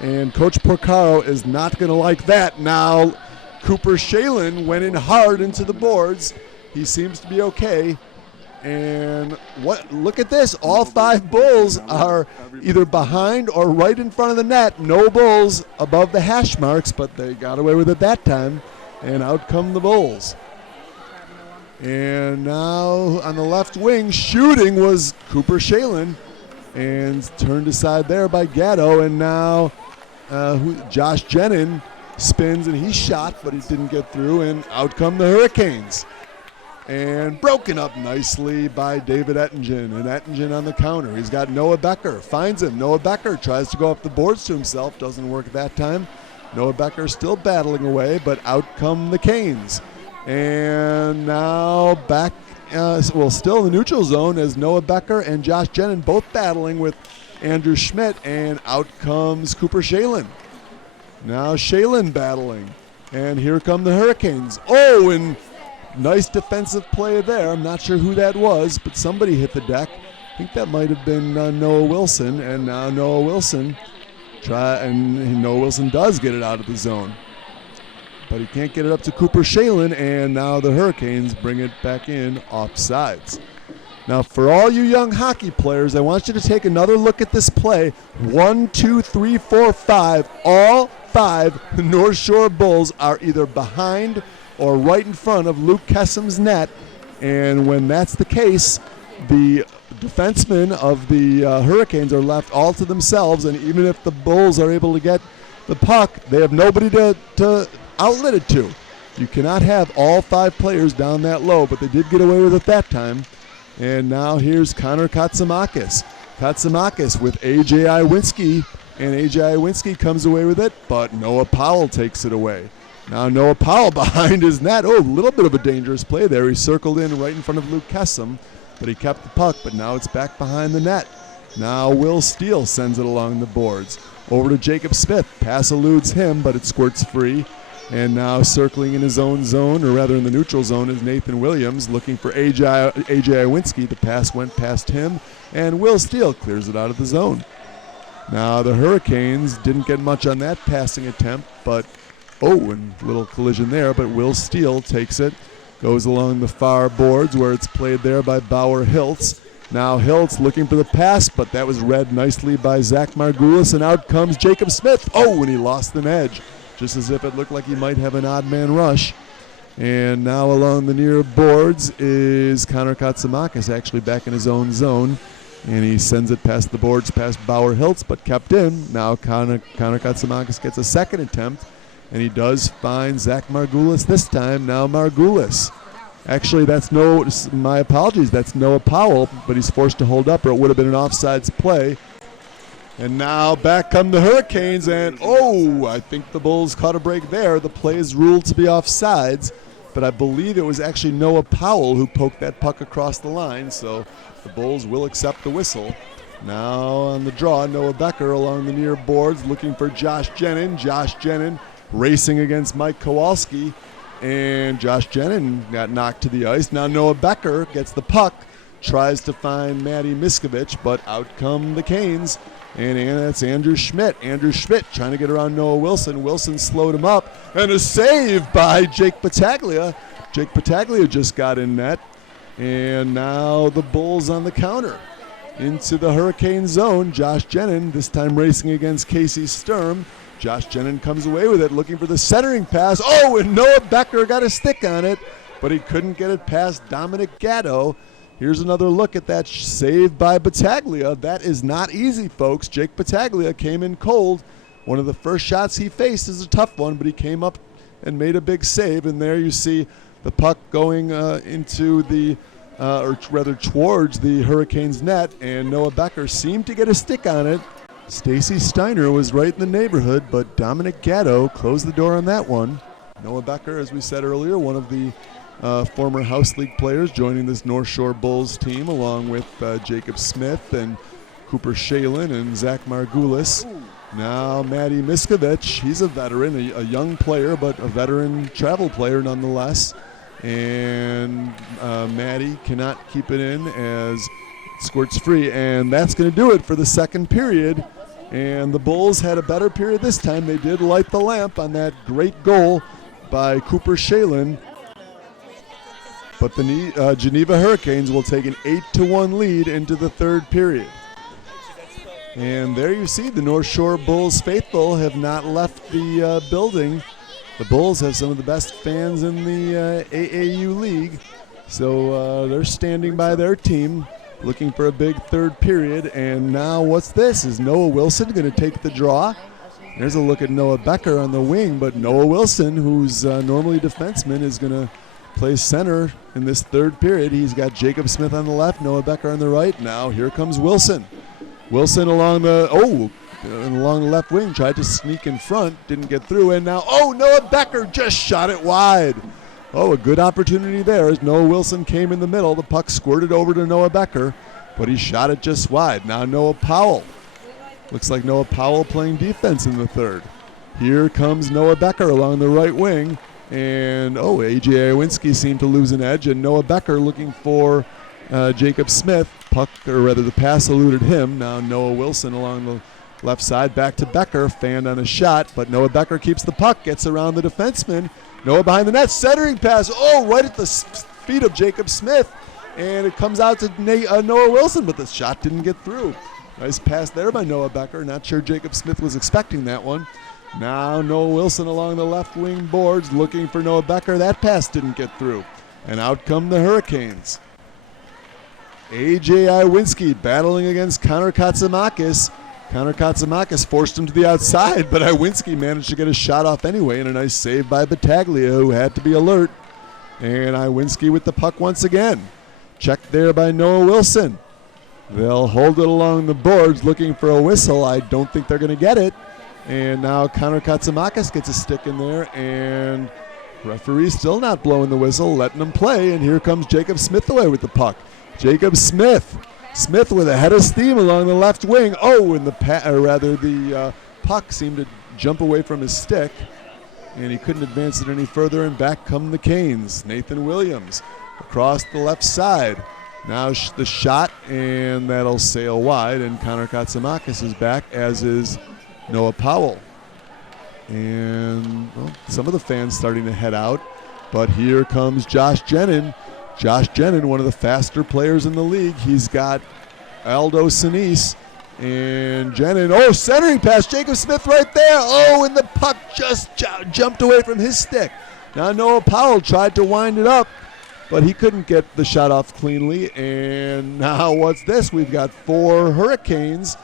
and Coach Porcaro is not going to like that. Now Cooper Shalin went in hard into the boards. He seems to be okay. And look at this. All 5 Bulls are either behind or right in front of the net. No Bulls above the hash marks, but they got away with it that time. And out come the Bulls. And now on the left wing, shooting was Cooper Shalin. And turned aside there by Gatto. And now Josh Jenin spins, and he shot, but he didn't get through. And out come the Hurricanes. And broken up nicely by David Ettingen. And Ettingen on the counter. He's got Noah Becker. Finds him. Noah Becker tries to go off the boards to himself. Doesn't work that time. Noah Becker still battling away, but out come the Canes. And now back, still in the neutral zone as Noah Becker and Josh Jenin both battling with Andrew Schmidt. And out comes Cooper Shalin. Now Shalin battling. And here come the Hurricanes. And nice defensive play there. I'm not sure who that was, but somebody hit the deck. I think that might have been Noah Wilson, and now Noah Wilson Noah Wilson does get it out of the zone. But he can't get it up to Cooper Shalin, and now the Hurricanes bring it back in offsides. Now, for all you young hockey players, I want you to take another look at this play. 1, 2, 3, 4, 5. All 5 North Shore Bulls are either behind or right in front of Luke Kessam's net. And when that's the case, the defensemen of the Hurricanes are left all to themselves. And even if the Bulls are able to get the puck, they have nobody to outlet it to. You cannot have all 5 players down that low, but they did get away with it that time. And now here's Connor Katsamakis. Katsamakis with A.J. Iwinski, and A.J. Iwinski comes away with it, but Noah Powell takes it away. Now Noah Powell behind his net. Oh, a little bit of a dangerous play there. He circled in right in front of Luke Kessam, but he kept the puck, but now it's back behind the net. Now Will Steele sends it along the boards. Over to Jacob Smith. Pass eludes him, but it squirts free. And now circling in his own zone, or rather in the neutral zone, is Nathan Williams looking for A.J. Iwinski. The pass went past him, and Will Steele clears it out of the zone. Now the Hurricanes didn't get much on that passing attempt, but and a little collision there, but Will Steele takes it, goes along the far boards where it's played there by Bauer Hiltz. Now Hiltz looking for the pass, but that was read nicely by Zach Margulis, and out comes Jacob Smith. And he lost an edge, just as if it looked like he might have an odd man rush. And now along the near boards is Connor Katsamakis, actually back in his own zone. And he sends it past the boards, past Bauer Hiltz, but kept in. Now Connor Katsamakis gets a second attempt, and he does find Zach Margulis this time. Now Margulis. Actually, my apologies, that's Noah Powell, but he's forced to hold up, or it would have been an offsides play. And now back come the Hurricanes, and I think the Bulls caught a break there. The play is ruled to be offsides, but I believe it was actually Noah Powell who poked that puck across the line, so the Bulls will accept the whistle. Now on the draw, Noah Becker along the near boards looking for Josh Jenin. Josh Jenin racing against Mike Kowalski, and Josh Jenin got knocked to the ice. Now Noah Becker gets the puck, tries to find Matty Miskovich, but out come the Canes, and that's Andrew Schmidt. Andrew Schmidt trying to get around Noah Wilson. Wilson slowed him up, and a save by Jake Battaglia. Jake Battaglia just got in net, and now the Bulls on the counter. Into the Hurricane zone, Josh Jenin, this time racing against Casey Sturm. Josh Jenin comes away with it, looking for the centering pass. And Noah Becker got a stick on it, but he couldn't get it past Dominic Gatto. Here's another look at that save by Battaglia. That is not easy, folks. Jake Battaglia came in cold. One of the first shots he faced is a tough one, but he came up and made a big save. And there you see the puck going into the, or rather towards the Hurricanes net, and Noah Becker seemed to get a stick on it. Stacy Steiner was right in the neighborhood, but Dominic Gatto closed the door on that one. Noah Becker, as we said earlier, one of the former House League players joining this Northshore Bulls team, along with Jacob Smith and Cooper Shalin and Zach Margulis. Now Matty Miskovich, he's a veteran, a young player, but a veteran travel player nonetheless. And Matty cannot keep it in as it squirts free, and that's going to do it for the second period. And the Bulls had a better period this time. They did light the lamp on that great goal by Cooper Shalin. But the Geneva Hurricanes will take an 8-1 lead into the third period. And there you see the North Shore Bulls faithful have not left the building. The Bulls have some of the best fans in the AAU league. So they're standing by their team, looking for a big third period. And now what's this? Is Noah Wilson going to take the draw? There's a look at Noah Becker on the wing, but Noah Wilson, who's normally a defenseman, is going to play center in this third period. He's got Jacob Smith on the left, Noah Becker on the right. Now here comes Wilson. Wilson along the left wing, tried to sneak in front, didn't get through, and now Noah Becker just shot it wide. A good opportunity there as Noah Wilson came in the middle. The puck squirted over to Noah Becker, but he shot it just wide. Now Noah Powell. Looks like Noah Powell playing defense in the third. Here comes Noah Becker along the right wing. And A.J. Iwinski seemed to lose an edge, and Noah Becker looking for Jacob Smith. The pass eluded him. Now Noah Wilson along the left side, back to Becker, fanned on a shot, but Noah Becker keeps the puck, gets around the defenseman. Noah behind the net, centering pass, right at the feet of Jacob Smith, and it comes out to Noah Wilson, but the shot didn't get through. Nice pass there by Noah Becker. Not sure Jacob Smith was expecting that one. Now Noah Wilson along the left wing boards looking for Noah Becker. That pass didn't get through. And out come the Hurricanes. A.J. Iwinski battling against Connor Katsamakis. Connor Katsamakis forced him to the outside, but Iwinski managed to get a shot off anyway, and a nice save by Battaglia, who had to be alert. And Iwinski with the puck once again. Checked there by Noah Wilson. They'll hold it along the boards looking for a whistle. I don't think they're going to get it. And now Connor Katsamakis gets a stick in there, and referee still not blowing the whistle, letting him play. And here comes Jacob Smith away with the puck. Jacob Smith. Smith with a head of steam along the left wing. Oh, and the puck seemed to jump away from his stick, and he couldn't advance it any further, and back come the Canes. Nathan Williams across the left side. Now the shot, and that'll sail wide, and Connor Katsamakis is back, as is Noah Powell. And some of the fans starting to head out, but here comes Josh Jenin. Josh Jenin, one of the faster players in the league. He's got Aldo Sinise, and Jenin, centering pass, Jacob Smith right there. And the puck just jumped away from his stick. Now Noah Powell tried to wind it up, but he couldn't get the shot off cleanly. And now what's this? We've got 4 Hurricanes,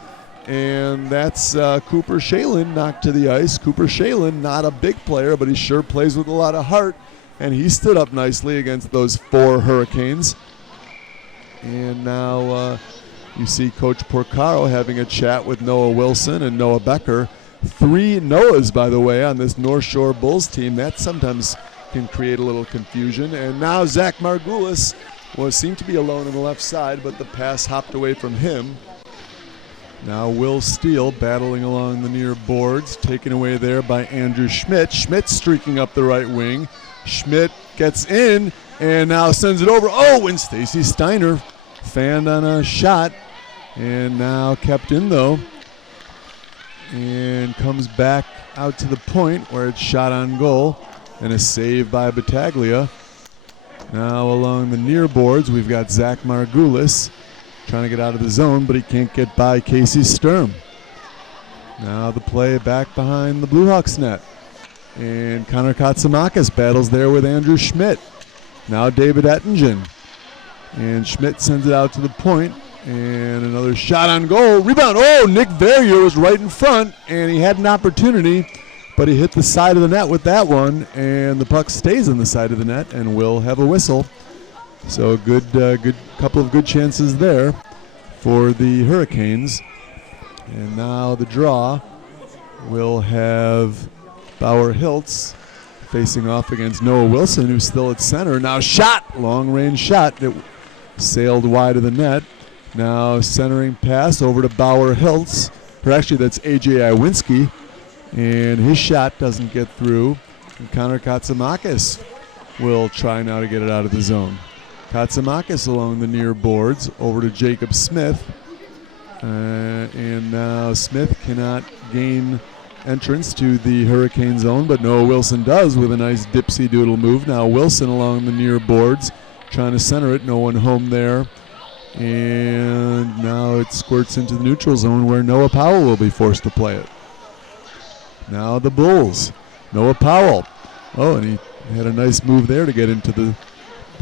and that's Cooper Shalin knocked to the ice. Cooper Shalin, not a big player, but he sure plays with a lot of heart, and he stood up nicely against those 4 Hurricanes. And now you see Coach Porcaro having a chat with Noah Wilson and Noah Becker. 3 Noahs, by the way, on this North Shore Bulls team. That sometimes can create a little confusion. And now Zach Margulis seemed to be alone on the left side, but the pass hopped away from him. Now Will Steele battling along the near boards, taken away there by Andrew Schmidt. Schmidt streaking up the right wing. Schmidt gets in and now sends it over. And Stacy Steiner fanned on a shot, and now kept in though, and comes back out to the point where it's shot on goal, and a save by Battaglia. Now along the near boards, we've got Zach Margulis trying to get out of the zone, but he can't get by Casey Sturm. Now the play back behind the Blue Hawks net, and Connor Katsamakis battles there with Andrew Schmidt. Now David Ettingen, and Schmidt sends it out to the point, and another shot on goal. Rebound. Nick Verrier was right in front, and he had an opportunity, but he hit the side of the net with that one, and the puck stays on the side of the net, and will have a whistle. So good couple of good chances there for the Hurricanes. And now the draw will have Bauer Hiltz facing off against Noah Wilson, who's still at center. Now shot, long-range shot. It sailed wide of the net. Now centering pass over to Bauer Hiltz. Or actually, that's A.J. Iwinski. And his shot doesn't get through. And Connor Katsamakis will try now to get it out of the zone. Katsamakis along the near boards over to Jacob Smith. And now Smith cannot gain entrance to the Hurricane zone, but Noah Wilson does with a nice dipsy-doodle move. Now Wilson along the near boards, trying to center it. No one home there. And now it squirts into the neutral zone where Noah Powell will be forced to play it. Now the Bulls. Noah Powell. And he had a nice move there to get into the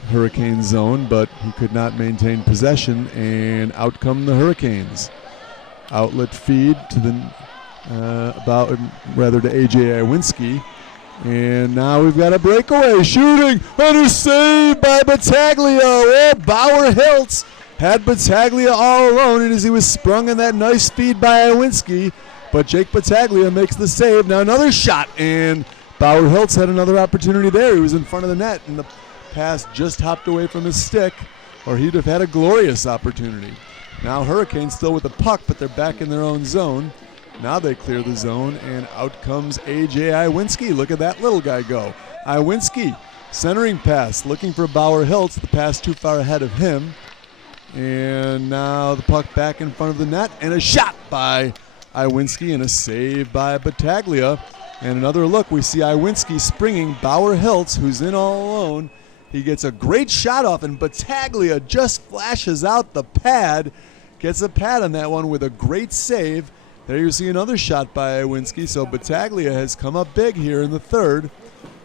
Hurricane zone, but he could not maintain possession, and out come the Hurricanes. Outlet feed to the to A.J. Iwinski. And now we've got a breakaway. Shooting and a save by Battaglia. Bauer Hiltz had Battaglia all alone, and as he was sprung in that nice feed by Iwinski, but Jake Battaglia makes the save. Now another shot, and Bauer Hiltz had another opportunity there. He was in front of the net, and the pass just hopped away from his stick, or he'd have had a glorious opportunity. Now Hurricanes still with the puck, but they're back in their own zone. Now they clear the zone, and out comes A.J. Iwinski. Look at that little guy go. Iwinski, centering pass, looking for Bauer Hiltz. The pass too far ahead of him. And now the puck back in front of the net, and a shot by Iwinski, and a save by Battaglia. And another look, we see Iwinski springing Bauer Hiltz, who's in all alone. He gets a great shot off, and Battaglia just flashes out the pad. Gets a pad on that one with a great save. There you see another shot by Iwinski. So Battaglia has come up big here in the third.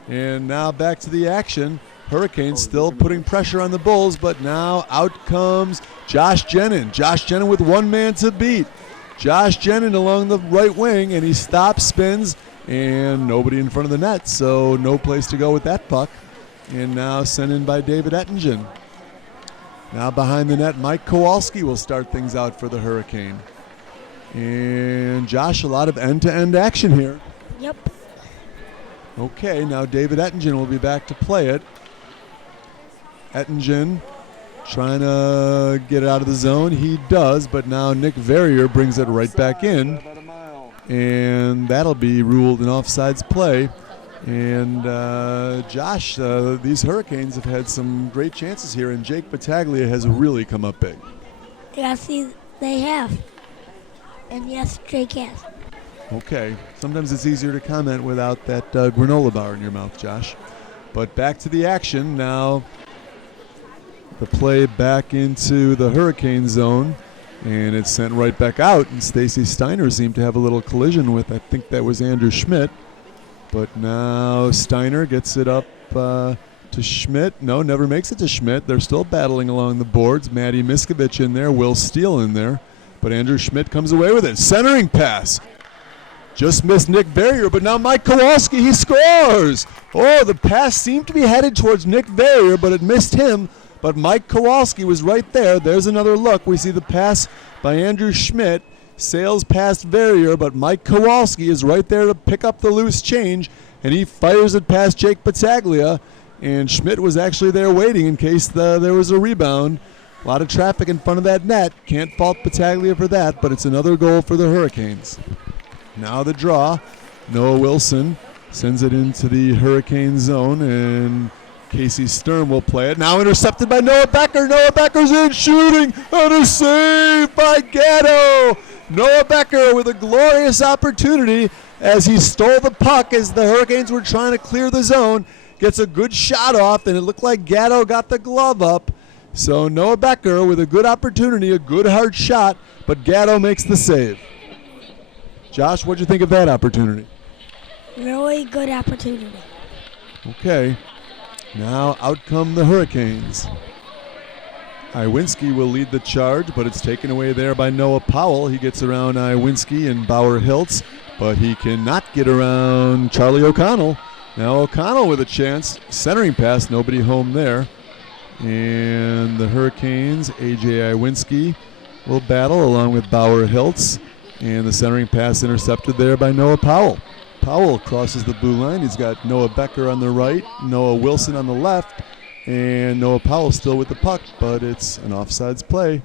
And now back to the action. Hurricanes still putting pressure on the Bulls, but now out comes Josh Jenin. Josh Jenin with one man to beat. Josh Jenin along the right wing, and he stops, spins, and nobody in front of the net, so no place to go with that puck. And now sent in by David Ettingen. Now behind the net, Mike Kowalski will start things out for the Hurricane. And Josh, a lot of end-to-end action here. Yep. Okay, now David Ettingen will be back to play it. Ettingen trying to get it out of the zone. He does, but now Nick Verrier brings it right back in. And that'll be ruled an offsides play. And Josh, these Hurricanes have had some great chances here, and Jake Battaglia has really come up big. Yes, they have. And yes, Jake has. Okay, sometimes it's easier to comment without that granola bar in your mouth, Josh. But back to the action now. The play back into the Hurricane zone, and it's sent right back out. And Stacy Steiner seemed to have a little collision with, I think that was Andrew Schmidt. But now Steiner gets it up to Schmidt. No, never makes it to Schmidt. They're still battling along the boards. Matty Miskovich in there, Will Steele in there. But Andrew Schmidt comes away with it. Centering pass. Just missed Nick Verrier, but now Mike Kowalski, he scores! Oh, the pass seemed to be headed towards Nick Verrier, but it missed him. But Mike Kowalski was right there. There's another look. We see the pass by Andrew Schmidt. Sails past Verrier, but Mike Kowalski is right there to pick up the loose change, and he fires it past Jake Battaglia. And Schmidt was actually there waiting in case there was a rebound. A lot of traffic in front of that net. Can't fault Battaglia for that, but it's another goal for the Hurricanes. Now the draw. Noah Wilson sends it into the Hurricane zone, and Casey Sturm will play it. Now intercepted by Noah Becker. Noah Becker's in shooting, and a save by Gatto. Noah Becker with a glorious opportunity as he stole the puck as the Hurricanes were trying to clear the zone. Gets a good shot off, and it looked like Gatto got the glove up. So Noah Becker with a good opportunity, a good hard shot, but Gatto makes the save. Josh, what'd you think of that opportunity? Really good opportunity. Okay. Now out come the Hurricanes. Iwinski will lead the charge, but it's taken away there by Noah Powell. He gets around Iwinski and Bauer Hiltz, but he cannot get around Charlie O'Connell. Now O'Connell with a chance. Centering pass, nobody home there. And the Hurricanes, A.J. Iwinski will battle along with Bauer Hiltz. And the centering pass intercepted there by Noah Powell. Powell crosses the blue line. He's got Noah Becker on the right, Noah Wilson on the left, and Noah Powell still with the puck, but it's an offsides play.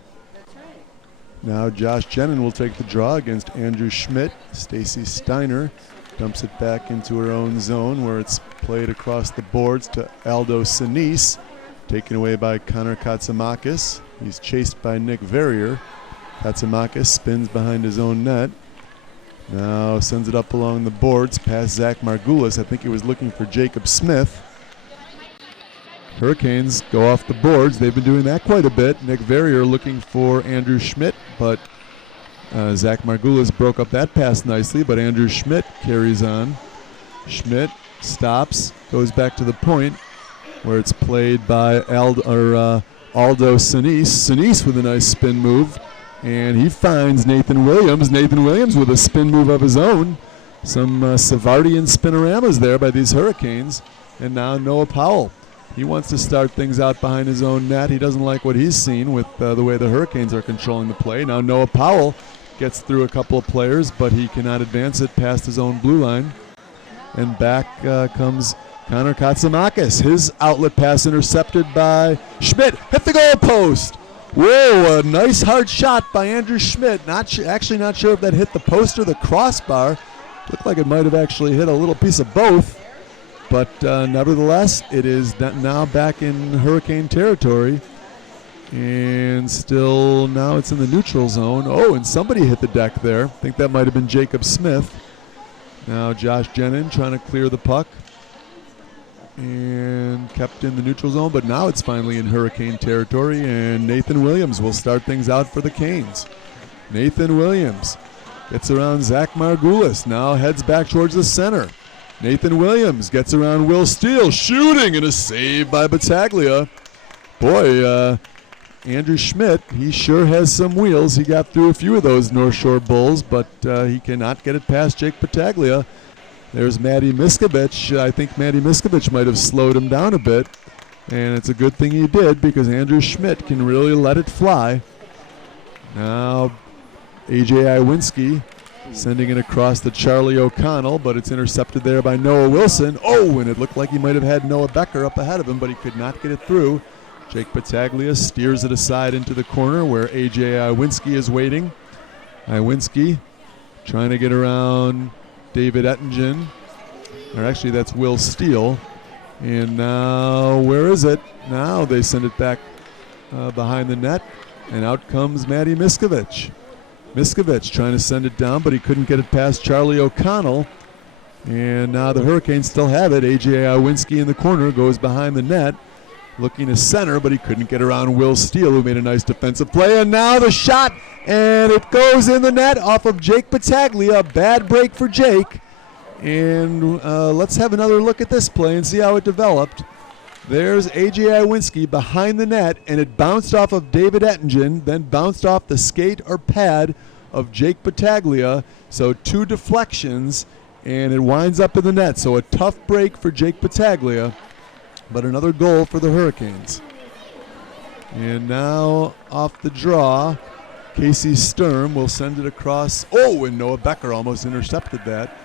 Now Josh Jenin will take the draw against Andrew Schmidt. Stacy Steiner dumps it back into her own zone where it's played across the boards to Aldo Sinise, taken away by Connor Katsamakis. He's chased by Nick Verrier. Katsamakis spins behind his own net. Now sends it up along the boards past Zach Margulis. I think he was looking for Jacob Smith. Hurricanes go off the boards. They've been doing that quite a bit. Nick Verrier looking for Andrew Schmidt, but Zach Margulis broke up that pass nicely, but Andrew Schmidt carries on. Schmidt stops, goes back to the point where it's played by Aldo Sinise. Sinise with a nice spin move. And he finds Nathan Williams. Nathan Williams with a spin move of his own. Some Savardian spinoramas there by these Hurricanes. And now Noah Powell. He wants to start things out behind his own net. He doesn't like what he's seen with the way the Hurricanes are controlling the play. Now Noah Powell gets through a couple of players, but he cannot advance it past his own blue line. And back comes Connor Katsamakis. His outlet pass intercepted by Schmidt. Hit the goal post. Whoa, a nice hard shot by Andrew Schmidt. Actually not sure if that hit the post or the crossbar. Looked like it might have actually hit a little piece of both. But nevertheless, it is now back in Hurricane territory. And still now it's in the neutral zone. Oh, and somebody hit the deck there. I think that might have been Jacob Smith. Now Josh Jenin trying to clear the puck. And kept in the neutral zone, but now it's finally in Hurricane territory, and Nathan Williams will start things out for the Canes. Nathan Williams gets around Zach Margulis, now heads back towards the center. Nathan Williams gets around Will Steele, shooting, and a save by Battaglia. Boy, Andrew Schmidt, he sure has some wheels. He got through a few of those North Shore Bulls, but he cannot get it past Jake Battaglia. There's Matty Miskovich. I think Matty Miskovich might have slowed him down a bit, and it's a good thing he did because Andrew Schmidt can really let it fly. Now A.J. Iwinski sending it across to Charlie O'Connell, but it's intercepted there by Noah Wilson. Oh, and it looked like he might have had Noah Becker up ahead of him, but he could not get it through. Jake Battaglia steers it aside into the corner where A.J. Iwinski is waiting. Iwinski trying to get around David Ettingen. Or actually, that's Will Steele. And now, where is it? Now they send it back behind the net, and out comes Matty Miskovich. Miskovich trying to send it down, but he couldn't get it past Charlie O'Connell. And now the Hurricanes still have it. A.J. Iwinski in the corner goes behind the net, looking to center, but he couldn't get around Will Steele, who made a nice defensive play. And now the shot, and it goes in the net off of Jake Battaglia. Bad break for Jake. And let's have another look at this play and see how it developed. There's A.J. Iwinski behind the net, and it bounced off of David Ettingen, then bounced off the skate or pad of Jake Battaglia. So 2 deflections, and it winds up in the net. So a tough break for Jake Battaglia, but another goal for the Hurricanes. And now off the draw, Casey Sturm will send it across. Oh, and Noah Becker almost intercepted that.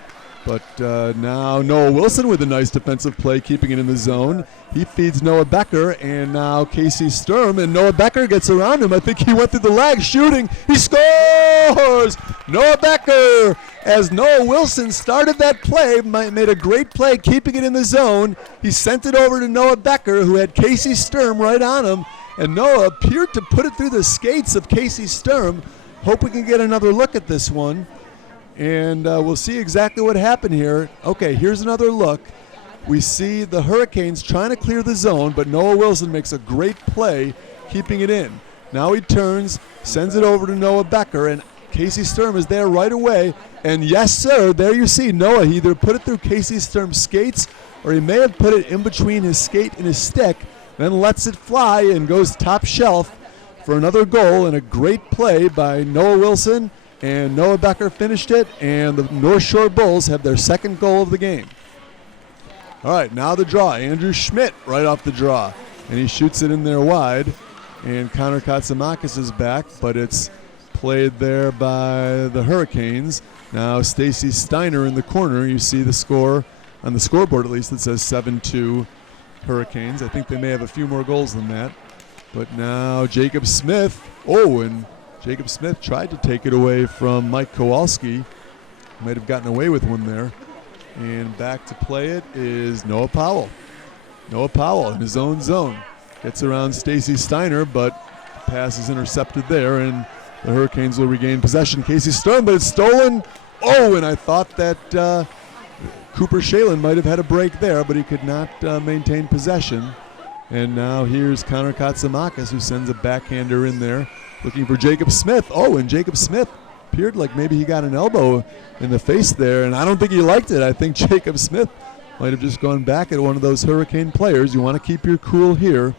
But now Noah Wilson with a nice defensive play, keeping it in the zone. He feeds Noah Becker, and now Casey Sturm, and Noah Becker gets around him. I think he went through the leg, shooting. He scores! Noah Becker, as Noah Wilson started that play, made a great play, keeping it in the zone. He sent it over to Noah Becker, who had Casey Sturm right on him, and Noah appeared to put it through the skates of Casey Sturm. Hope we can get another look at this one. And we'll see exactly what happened here. Okay, here's another look. We see the Hurricanes trying to clear the zone, but Noah Wilson makes a great play, keeping it in. Now he turns, sends it over to Noah Becker, and Casey Sturm is there right away. And yes, sir, there you see Noah. He either put it through Casey Sturm's skates, or he may have put it in between his skate and his stick, then lets it fly and goes top shelf for another goal, and a great play by Noah Wilson. And Noah Becker finished it, and the North Shore Bulls have their second goal of the game. All right, now the draw. Andrew Schmidt right off the draw, and he shoots it in there wide. And Connor Katsamakis is back, but it's played there by the Hurricanes. Now Stacy Steiner in the corner. You see the score on the scoreboard, at least, it says 7-2 Hurricanes. I think they may have a few more goals than that. But now Jacob Smith. Oh, and Jacob Smith tried to take it away from Mike Kowalski. Might have gotten away with one there. And back to play it is Noah Powell. Noah Powell in his own zone. Gets around Stacy Steiner, but the pass is intercepted there, and the Hurricanes will regain possession. Casey Sturm, but it's stolen. Oh, and I thought that Cooper Shalin might have had a break there, but he could not maintain possession. And now here's Connor Katsamakis, who sends a backhander in there, looking for Jacob Smith. Oh, and Jacob Smith appeared like maybe he got an elbow in the face there, and I don't think he liked it. I think Jacob Smith might have just gone back at one of those Hurricane players. You want to keep your cool here.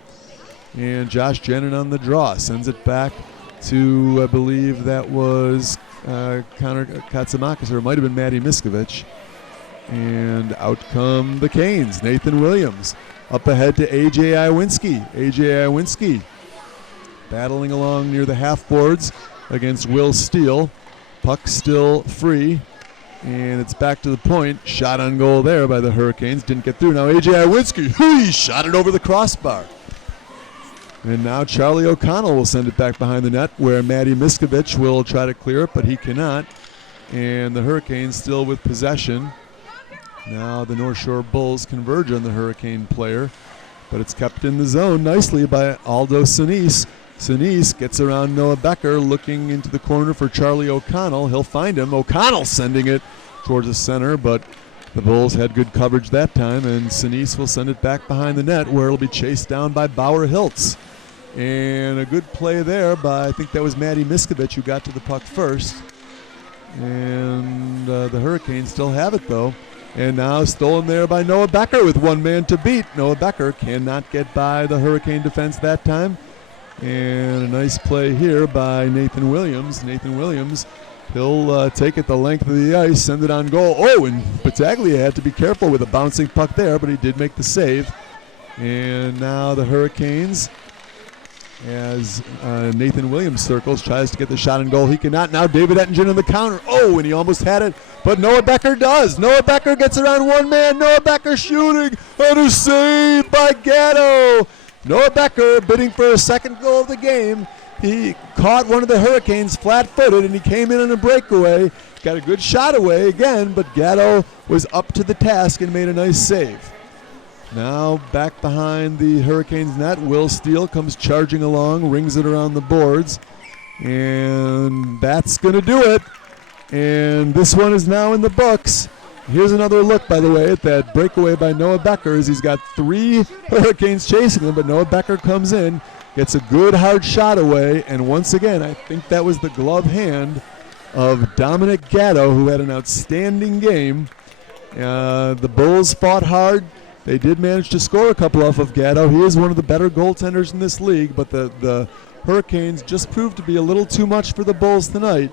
And Josh Jenin on the draw sends it back to, I believe that was Connor Katsamakis, or it might have been Matty Miskovich. And out come the Canes. Nathan Williams up ahead to A.J. Iwinski. A.J. Iwinski battling along near the half boards against Will Steele. Puck still free, and it's back to the point. Shot on goal there by the Hurricanes. Didn't get through. Now A.J. Iwinski, he shot it over the crossbar. And now Charlie O'Connell will send it back behind the net, where Matty Miskovich will try to clear it, but he cannot. And the Hurricanes still with possession. Now the North Shore Bulls converge on the Hurricane player, but it's kept in the zone nicely by Aldo Sinise. Sinise gets around Noah Becker, looking into the corner for Charlie O'Connell. He'll find him. O'Connell sending it towards the center, but the Bulls had good coverage that time, and Sinise will send it back behind the net, where it'll be chased down by Bauer Hiltz. And a good play there by, I think that was Matty Miskovich, who got to the puck first. And the Hurricanes still have it, though. And now stolen there by Noah Becker with one man to beat. Noah Becker cannot get by the Hurricane defense that time. And a nice play here by Nathan Williams. Nathan Williams, he'll take it the length of the ice, send it on goal. Oh, and Battaglia had to be careful with a bouncing puck there, but he did make the save. And now the Hurricanes, as Nathan Williams circles, tries to get the shot on goal. He cannot. Now David Ettingen on the counter. Oh, and he almost had it, but Noah Becker does. Noah Becker gets around one man. Noah Becker shooting, and a save by Gatto. Noah Becker bidding for a second goal of the game. He caught one of the Hurricanes flat-footed, and he came in on a breakaway. Got a good shot away again, but Gatto was up to the task and made a nice save. Now back behind the Hurricanes net, Will Steele comes charging along, rings it around the boards, and that's going to do it. And this one is now in the books. Here's another look, by the way, at that breakaway by Noah Becker, as he's got 3 Hurricanes chasing him, but Noah Becker comes in, gets a good hard shot away, and once again, I think that was the glove hand of Dominic Gatto, who had an outstanding game. The Bulls fought hard. They did manage to score a couple off of Gatto. He is one of the better goaltenders in this league, but the Hurricanes just proved to be a little too much for the Bulls tonight.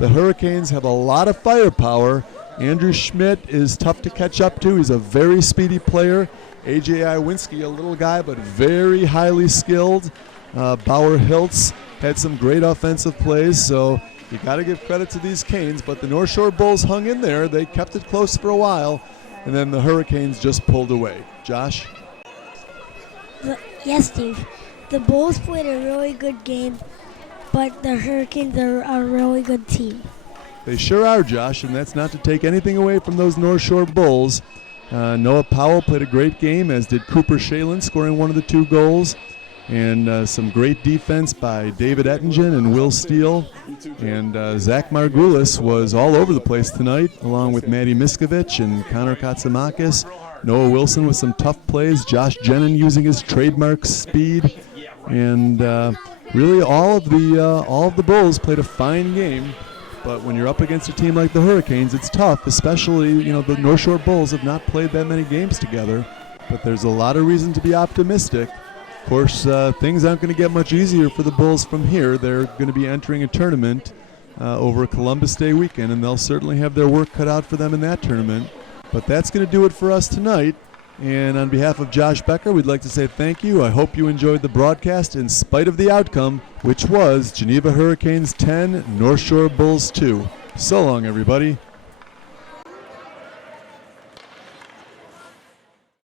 The Hurricanes have a lot of firepower. Andrew Schmidt is tough to catch up to. He's a very speedy player. A.J. Iwinski, a little guy, but very highly skilled. Bauer Hiltz had some great offensive plays, so you got to give credit to these Canes. But the North Shore Bulls hung in there. They kept it close for a while, and then the Hurricanes just pulled away. Josh? Yes, Steve. The Bulls played a really good game, but the Hurricanes are a really good team. They sure are, Josh, and that's not to take anything away from those North Shore Bulls. Noah Powell played a great game, as did Cooper Shalin, scoring one of the 2 goals. And some great defense by David Ettingen and Will Steele. And Zach Margulis was all over the place tonight, along with Matty Miskovich and Connor Katsamakis. Noah Wilson with some tough plays. Josh Jenin using his trademark speed. And really all of the Bulls played a fine game. But when you're up against a team like the Hurricanes, it's tough, especially, the North Shore Bulls have not played that many games together. But there's a lot of reason to be optimistic. Of course, things aren't going to get much easier for the Bulls from here. They're going to be entering a tournament over Columbus Day weekend, and they'll certainly have their work cut out for them in that tournament. But that's going to do it for us tonight. And on behalf of Josh Becker, we'd like to say thank you. I hope you enjoyed the broadcast in spite of the outcome, which was Geneva Hurricanes 10, North Shore Bulls 2. So long, everybody.